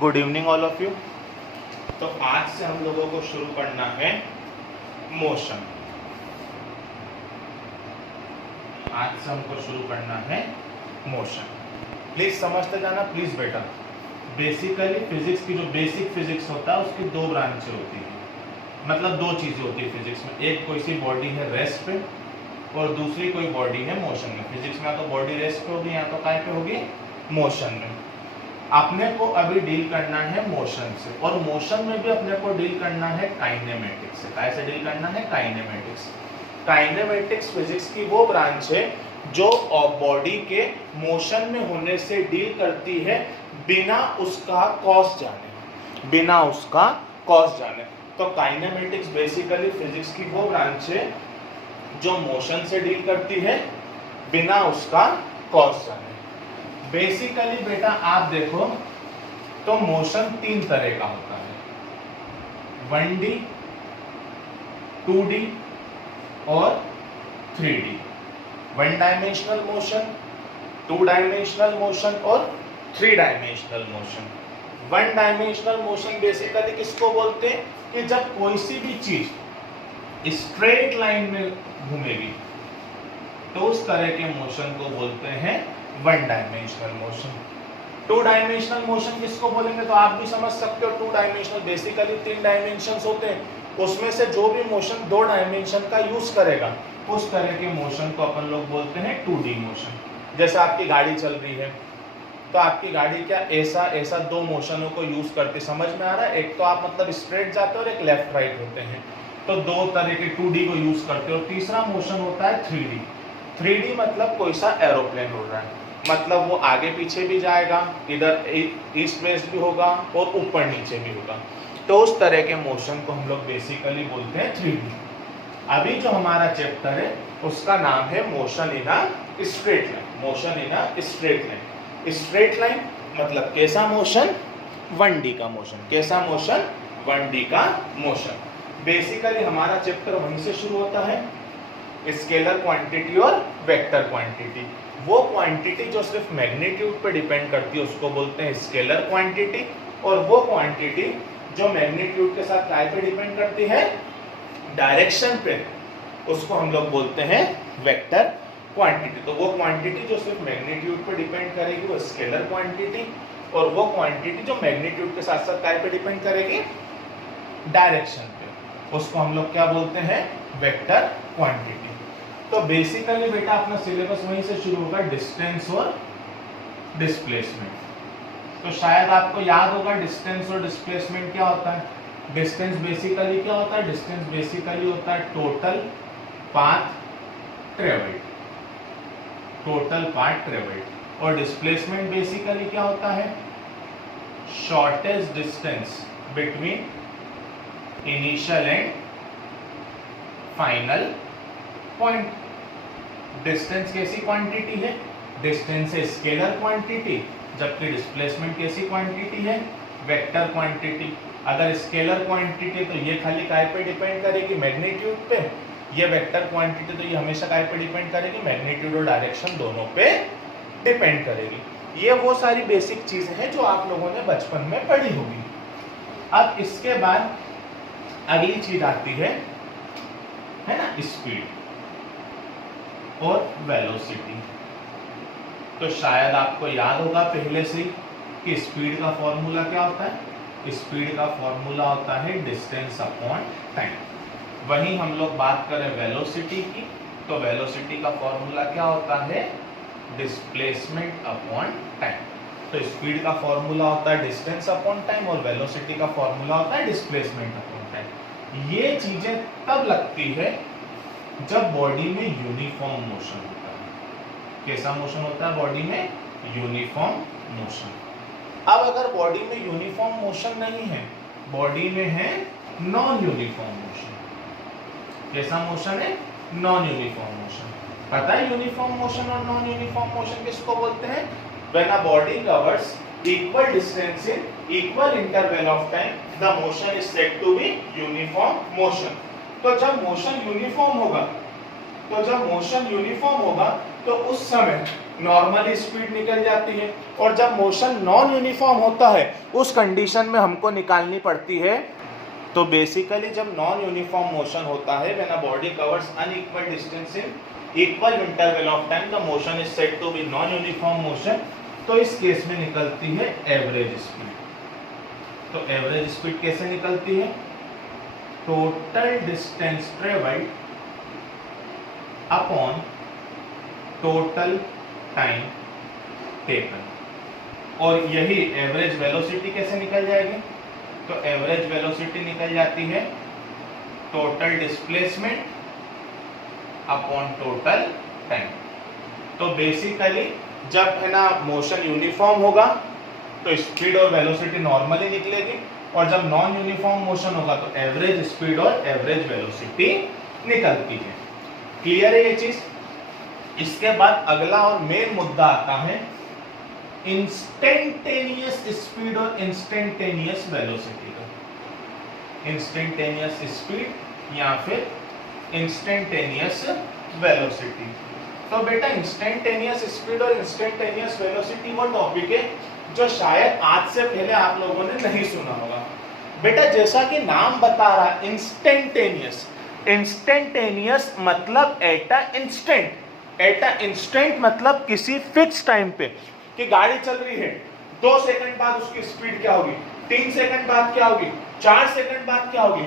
Good evening all of you. तो आज से हम लोगों को शुरू करना है मोशन। आज से हमको शुरू करना है मोशन। प्लीज समझते जाना प्लीज बेटा। बेसिकली फिजिक्स की जो बेसिक फिजिक्स होता है उसकी दो ब्रांचें होती है, मतलब दो चीजें होती है फिजिक्स में। एक कोई सी बॉडी है रेस्ट पे और दूसरी कोई बॉडी है मोशन में। फिजिक्स में या तो बॉडी रेस्ट पे होगी या तो काय पे होगी, मोशन में। अपने को अभी डील करना है मोशन से, और मोशन में भी अपने को डील करना है काइनेमेटिक्स से। कैसे डील करना है? काइनेमेटिक्स। काइनेमेटिक्स फिजिक्स की वो ब्रांच है जो बॉडी के मोशन में होने से डील करती है बिना उसका कॉज जाने, बिना उसका कॉज जाने। तो काइनेमेटिक्स बेसिकली फिजिक्स की वो ब्रांच है जो मोशन से डील करती है बिना उसका कॉज जाने। बेसिकली बेटा आप देखो तो मोशन तीन तरह का होता है, 1D, 2D और 3D। 1 dimensional motion, 2 dimensional motion और 3 dimensional motion. 1 dimensional motion basically किसको बोलते हैं कि जब कोई सी भी चीज स्ट्रेट लाइन में घूमेगी तो उस तरह के मोशन को बोलते हैं 1 डायमेंशनल मोशन। 2 डायमेंशनल मोशन किसको बोलेंगे तो आप भी समझ सकते हो। 2 डायमेंशनल बेसिकली 3 डायमेंशंस होते हैं, उसमें से जो भी मोशन 2 डायमेंशन का यूज करेगा उस तरह के मोशन को अपन लोग बोलते हैं 2D मोशन। जैसे आपकी गाड़ी चल रही है तो आपकी गाड़ी क्या ऐसा दो मोशनों को यूज करते, समझ में आ रहा है? एक तो आप मतलब स्ट्रेट जाते हो और एक लेफ्ट राइट होते हैं, तो दो तरह के 2D को यूज करते हो। और तीसरा मोशन होता है 3D। 3D मतलब कोई सा एरोप्लेन उड़ रहा है, मतलब वो आगे पीछे भी जाएगा, इधर ईस्ट वेस्ट भी होगा और ऊपर नीचे भी होगा। तो उस तरह के मोशन को हम लोग बेसिकली बोलते हैं 3D। अभी जो हमारा चैप्टर है उसका नाम है motion in a straight line. Motion in a straight line. Straight line मतलब कैसा मोशन? 1D का मोशन। कैसा मोशन? 1D का मोशन। बेसिकली हमारा चैप्टर वहीं से शुरू होता है, स्केलर क्वांटिटी और वेक्टर क्वांटिटी। वो क्वांटिटी जो सिर्फ मैग्नीट्यूड पे डिपेंड करती है उसको बोलते हैं स्केलर क्वांटिटी, और वो क्वांटिटी जो मैग्नीट्यूड के साथ काय पे डिपेंड करती है? डायरेक्शन पे, उसको हम लोग बोलते हैं वेक्टर क्वांटिटी। तो वो क्वांटिटी जो सिर्फ मैग्नीट्यूड पे डिपेंड करेगी वो स्केलर क्वांटिटी, और वो क्वांटिटी जो मैग्नीट्यूड के साथ साथ काय पे डिपेंड करेगी? डायरेक्शन पे, उसको हम लोग क्या बोलते हैं? Vector quantity. तो बेसिकली बेटा अपना सिलेबस वहीं से शुरू होगा, डिस्टेंस और डिस्प्लेसमेंट। तो शायद आपको याद होगा डिस्टेंस और डिस्प्लेसमेंट क्या होता है। डिस्टेंस बेसिकली क्या होता है? डिस्टेंस बेसिकली होता है total path travelled, total path travelled. और डिस्प्लेसमेंट बेसिकली क्या होता है? Shortest distance between initial and final point. Distance कैसी क्वांटिटी है? डिस्टेंस है स्केलर क्वांटिटी, जबकि डिस्प्लेसमेंट कैसी क्वांटिटी है? Vector quantity. अगर स्केलर क्वांटिटी तो ये खाली काय पे डिपेंड करेगी? मैग्नीट्यूड पे। ये वेक्टर क्वांटिटी तो ये हमेशा काय पे डिपेंड करेगी? मैग्नीट्यूड और डायरेक्शन दोनों पे डिपेंड करेगी। ये वो सारी बेसिक चीजें हैं जो आप लोगों ने बचपन में पढ़ी होगी। अब इसके बाद अगली चीज आती है ना, स्पीड और वेलोसिटी। तो शायद आपको याद होगा पहले से कि स्पीड का फॉर्मूला क्या होता है? स्पीड का फॉर्मूला होता है डिस्टेंस अपॉन टाइम। वहीं हम लोग बात करें वेलोसिटी की, तो वेलोसिटी का फॉर्मूला क्या होता है? Displacement upon time. तो स्पीड का फॉर्मूला होता है डिस्टेंस अपॉन टाइम और वेलोसिटी का फॉर्मूला होता है डिस्प्लेसमेंट अपॉन टाइम। ये चीजें तब लगती है जब बॉडी में यूनिफॉर्म मोशन होता है। कैसा मोशन होता है बॉडी में? Uniform motion. अब अगर बॉडी में यूनिफॉर्म मोशन नहीं है, बॉडी में है नॉन यूनिफॉर्म मोशन। कैसा मोशन है? Non uniform motion. पता है यूनिफॉर्म मोशन और नॉन यूनिफॉर्म मोशन किसको बोलते हैं? When a body covers equal distance in equal interval of time, the motion is said to be uniform motion. तो जब मोशन यूनिफॉर्म होगा तो उस समय नॉर्मली स्पीड निकल जाती है। और जब मोशन नॉन यूनिफॉर्म होता है उस कंडीशन में हमको निकालनी पड़ती है। तो बेसिकली जब नॉन यूनिफॉर्म मोशन होता है, when a body covers unequal distance in equal interval of time, the motion is said to be non uniform motion. तो इस केस में निकलती है एवरेज स्पीड। तो एवरेज स्पीड कैसे निकलती है? Total distance travelled upon total time taken. और यही एवरेज वेलोसिटी कैसे निकल जाएगी? तो एवरेज वेलोसिटी निकल जाती है total displacement upon total time. तो बेसिकली जब है ना मोशन यूनिफॉर्म होगा तो स्पीड और वेलोसिटी नॉर्मली निकलेगी, और जब नॉन यूनिफॉर्म मोशन होगा तो एवरेज स्पीड और एवरेज वेलोसिटी निकलती है। क्लियर है ये चीज? इसके बाद अगला और मेन मुद्दा आता है इंस्टेंटेनियस स्पीड और इंस्टेंटेनियस वेलोसिटी का। इंस्टेंटेनियस स्पीड या फिर इंस्टेंटेनियस वेलोसिटी। तो बेटा इंस्टेंटेनियस स्पीड और इंस्टेंटेनियस वेलोसिटी वो टॉपिक है जो शायद आज से पहले आप लोगों ने नहीं सुना होगा। बेटा जैसा कि नाम बता रहा है इंस्टेंटेनियस, इंस्टेंटेनियस मतलब at a instant. At a instant मतलब किसी फिक्स टाइम पे, कि गाड़ी चल रही है 2 सेकंड बाद उसकी स्पीड क्या होगी, 3 सेकंड बाद क्या होगी, 4 सेकंड बाद क्या होगी।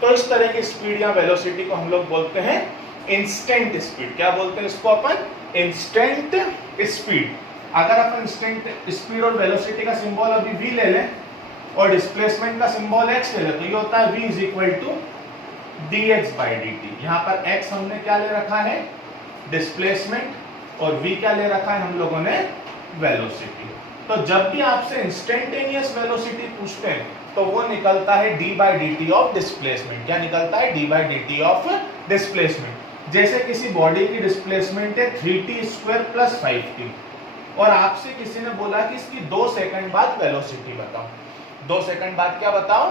तो इस तरह की स्पीड या वेलोसिटी को हम लोग बोलते हैं इंस्टेंट स्पीड। क्या बोलते हैं इसको अपन? Instant speed. अगर अपन इंस्टेंट स्पीड और वेलोसिटी का सिंबल अभी v ले लें और डिस्प्लेसमेंट का सिंबल x ले लें, तो ये होता है v is equal to dx/dt। यहाँ पर x हमने क्या ले रखा है? डिस्प्लेसमेंट, और v क्या ले रखा है हम लोगों ने? वेलोसिटी। तो जब भी आपसे इंस्टेंटेनियस वेलोसिटी पूछते हैं तो वो निकलता है d/dt ऑफ डिस्प्लेसमेंट। क्या निकलता है? d/dt of displacement. जैसे किसी बॉडी की डिस्प्लेसमेंट है 3t² + 5t, और आपसे किसी ने बोला कि इसकी 2 सेकंड बाद वेलोसिटी बताओ। 2 सेकंड बाद क्या बताओ?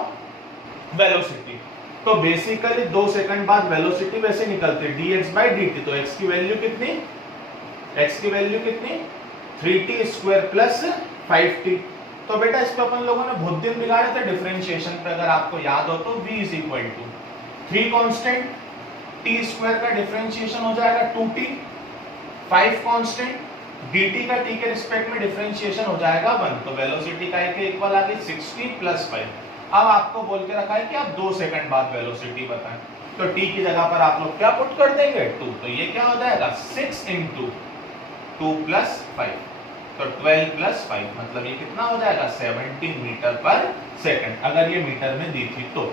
वेलोसिटी। तो बेसिकली 2 सेकंड बाद वेलोसिटी वैसे निकलती है dx/dt। तो x की वैल्यू कितनी? x की वैल्यू कितनी? 3t² + 5t। तो बेटा इस पे अपन लोगों ने बहुत दिन बिगाड़े थे डिफरेंशिएशन पे, अगर आपको याद हो तो v is equal to 3 constant, t² का डिफरेंशिएशन हो जाएगा 2t, 5 कांस्टेंट, dt का t के रिस्पेक्ट में डिफरेंशिएशन हो जाएगा 1। तो वेलोसिटी का के इक्वल आ गई 60 + 5। अब आपको बोल के रखा है कि आप 2 सेकंड बाद वेलोसिटी बताएं, तो t की जगह पर आप लोग क्या पुट कर देंगे? 2। तो ये क्या हो जाएगा? 6 × 2 + 5, तो 12 + 5 मतलब ये कितना हो जाएगा? 17 मीटर/सेकंड, अगर ये मीटर में दी थी तो।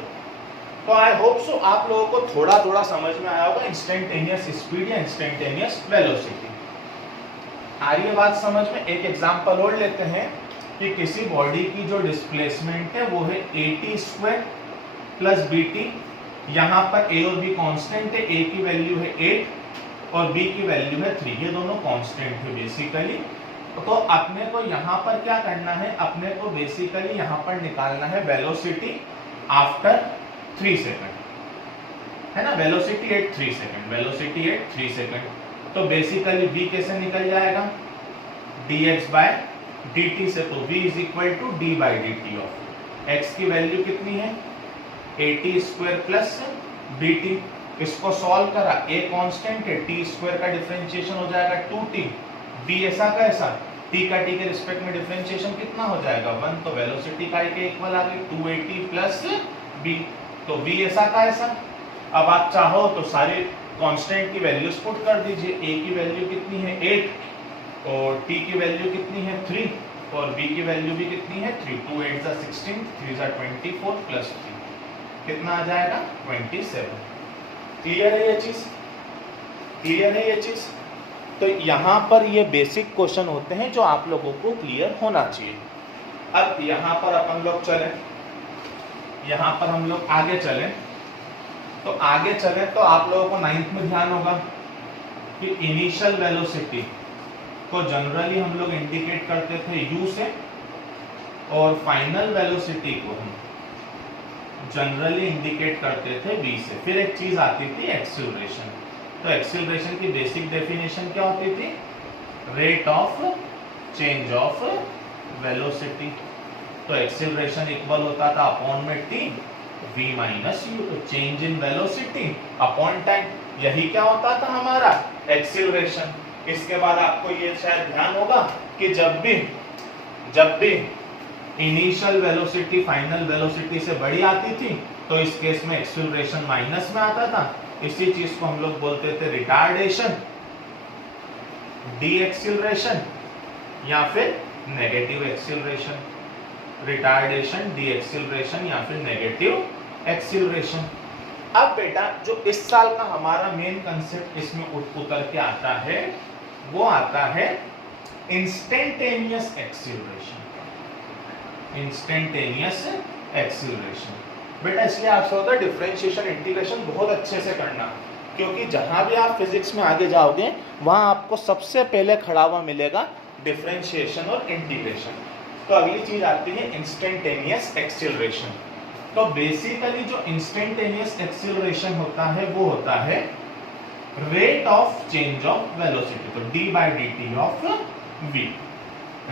आई होप सो आप लोगों को थोड़ा थोड़ा समझ में आया होगा इंस्टेंटेनियस स्पीड या इंस्टेंटेनियस वेलोसिटी। आ रही है बात समझ में? एक एग्जांपल और लेते हैं कि किसी बॉडी की जो डिस्प्लेसमेंट है वो है at² + bt। यहाँ पर a और b कांस्टेंट है, a की वैल्यू है 8 और b की वैल्यू है 3। ये दोनों कांस्टेंट है बेसिकली। तो अपने को यहाँ पर क्या करना है? अपने को बेसिकली यहाँ पर निकालना है वेलोसिटी आफ्टर 3 सेकंड, है ना? Velocity at 3 second, velocity at 3 second. तो बेसिकली v कैसे निकल जाएगा? dx/dt से। तो v is equal to d/dt of x की वैल्यू कितनी है? at² + bt। इसको सॉल्व करा, a कांस्टेंट है, t² का डिफरेंशिएशन हो जाएगा 2t, b ऐसा का ऐसा, t का t के रिस्पेक्ट में डिफरेंशिएशन कितना हो जाएगा? 1। तो वेलोसिटी का के इक्वल आ गई 2at + b। तो v ऐसा का ऐसा। अब आप चाहो तो सारे कांस्टेंट की वैल्यूज पुट कर दीजिए। a की वैल्यू कितनी है? 8, और t की वैल्यू कितनी है? 3, और b की वैल्यू भी कितनी है? 3। 2 8 = 16, 3 = 24 + 3 कितना आ जाएगा? 27। क्लियर है ये चीज? क्लियर है ये चीज? तो यहाँ पर ये बेसिक क्वेश्चन होते हैं जो आप लोगों को क्लियर होना चाहिए। अब यहाँ पर अपन लोग चलें, यहाँ पर हम लोग आगे चलें, तो आगे चलें तो आप लोगों को 9th में ध्यान होगा कि इनिशियल वेलोसिटी को जनरली हम लोग इंडिकेट करते थे u से, और फाइनल वेलोसिटी को हम जनरली इंडिकेट करते थे v से। फिर एक चीज आती थी एक्सीलरेशन। तो एक्सीलरेशन की बेसिक डेफिनेशन क्या होती थी? Rate of change of velocity. तो एक्सीलरेशन इक्वल होता था अपॉन में टी v माइनस यू, तो change in velocity upon time, यही क्या होता था हमारा एक्सीलरेशन। इसके बाद आपको ये शायद ध्यान होगा कि जब भी इनिशियल वेलोसिटी फाइनल वेलोसिटी से बड़ी आती थी तो इस केस में एक्सीलरेशन माइनस में आता था। इसी चीज को हम लोग बोलते थे रिटार्डेशन, डी एक्सीलरेशन या फिर negative acceleration. Retardation, D acceleration या फिर नेगेटिव एक्सीलरेशन। अब बेटा जो इस साल का हमारा मेन कंसेप्ट इसमें उतर के आता है वो आता है इंस्टेंटेनियस एक्सीलरेशन। इंस्टेंटेनियस एक्सीलरेशन बेटा इसलिए आपसे होता है डिफरेंशिएशन इंटीग्रेशन बहुत अच्छे से करना, क्योंकि जहां भी आप फिजिक्स में आगे जाओगे वहां आपको सबसे पहले खड़ा हुआ मिलेगा डिफरेंशिएशन और इंटीग्रेशन। तो अगली चीज आती है इंस्टेंटेनियस एक्सीलरेशन। तो बेसिकली जो इंस्टेंटेनियस एक्सीलरेशन होता है वो होता है rate of change of velocity, तो d by dt of v,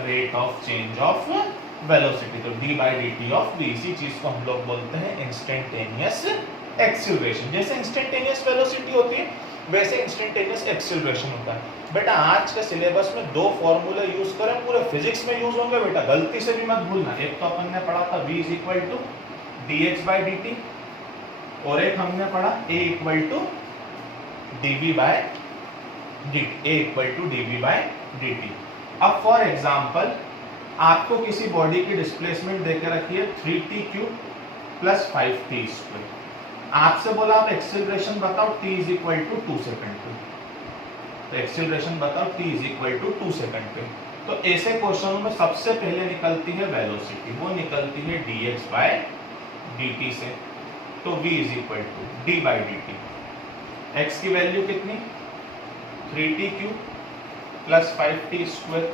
rate of change of velocity, तो d by dt of v। इसी चीज को हम लोग बोलते हैं इंस्टेंटेनियस एक्सीलरेशन। जैसे इंस्टेंटेनियस वेलोसिटी होती है वैसे इंस्टेंटेनियस एक्सीलरेशन होता है। बेटा आज के सिलेबस में दो फॉर्मूले यूज करें, पूरे फिजिक्स में यूज होंगे बेटा, गलती से भी मत भूलना। एक तो अपन ने पढ़ा था v is equal to dx by dt और एक हमने पढ़ा a equal to dv by dt, a equal to dv by dt। अब फॉर एग्जांपल आपको किसी बॉडी की डिस्प्लेसमेंट देके रखी है 3t cube plus 5t square. आपसे बोला आप एक्सीलरेशन बताओ t is equal to 2 second पे, तो एक्सीलरेशन बताओ t is equal to 2 second पे। तो ऐसे क्वेश्चनों में सबसे पहले निकलती है वेलोसिटी, वो निकलती है dx by dt से। तो v is equal to d by dt, x की वैल्यू कितनी 3t cube plus 5t square,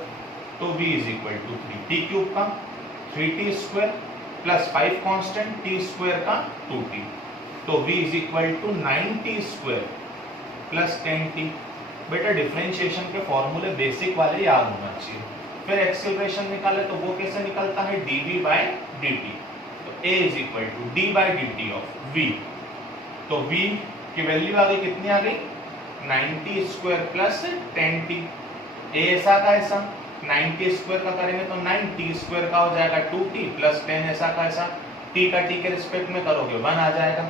तो v is equal to 3t cube का 3t square plus 5 constant t square का 2t, तो v is equal to 9t square plus 10t। बेटा differentiation के फॉर्मूले basic वाले याद होना चाहिए। फिर एक्सीलरेशन निकाले तो वो कैसे निकलता है dv by dt, तो a is equal to d by dt of v, तो v की वैल्यू आ गई कितनी आ गई 90 स्क्वायर प्लस 10t। a ऐसा का ऐसा 90 स्क्वायर का करेंगे तो 90 स्क्वायर का हो जाएगा 2t प्लस 10 ऐसा का ऐसा t का t के रिस्पेक्ट में करोगे 1 आ जाएगा।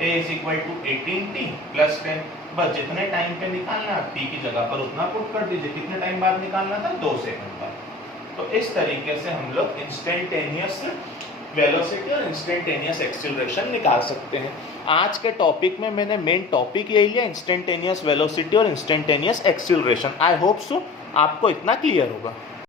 a is equal to 18t plus 10, बस जितने टाइम पे निकालना t की जगह पर उतना पुट कर दीजिए। कितने टाइम बाद निकालना था 2 सेकंड बाद। तो इस तरीके से हम लोग इंस्टेंटेनियस वेलोसिटी और इंस्टेंटेनियस एक्सीलरेशन निकाल सकते हैं। आज के टॉपिक में मैंने मेन टॉपिक यही लिया इंस्टेंटेनियस वेलोसिटी और instantaneous acceleration. I hope so आपको इतना क्लियर होगा।